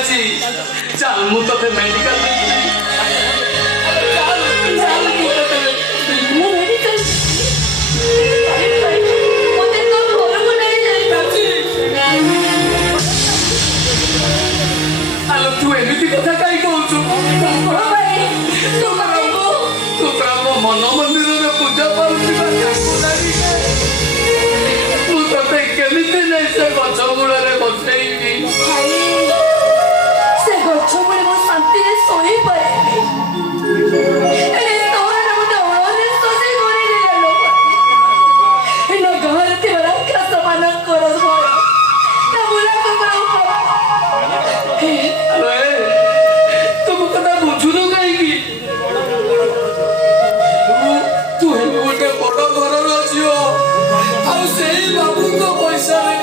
ଅଛି ଚାଲ ମୁଁ ତତେ ମେଡିକାଲ ତୁ ଏମିତି କଥା କାହିଁ କହୁଛୁ ତୁ ପରା ମୋ ମନ ମନ୍ଦିରରେ ପୂଜା ପାଉଥିବା ମୁଁ ତତେ କେମିତି ଯାଇ ସେ ଗଛ ମୂଳରେ ବସେଇବି ସେ ଗଛ ମୂଳେ ମୁଁ ଶାନ୍ତିରେ ଶୋଇପାରେନି ଗାଁରେ ଥିବା ରାକ୍ଷସ ମାନଙ୍କର ଭୟ ନା ବୁଲାଙ୍କର ତୁ ମୋ କଥା ବୁଝୁନୁ କାହିଁକି ତୁ ହେଲୁ ଗୋଟେ ବଡ ଘରର ଝିଅ ଆଉ ସେଇ ବାବୁଙ୍କ ପଇସାରେ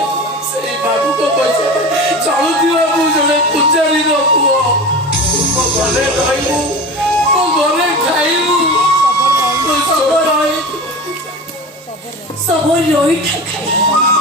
ଚଳୁଥିବା ମୁଁ ଜଣେ ପୂଜାରୀର ପୁଅ ମୋ ଘରେ ରହିବୁ ମୋ ଘରେ ଖାଇବୁ ସବୁ ରହିଥା ଖାଇ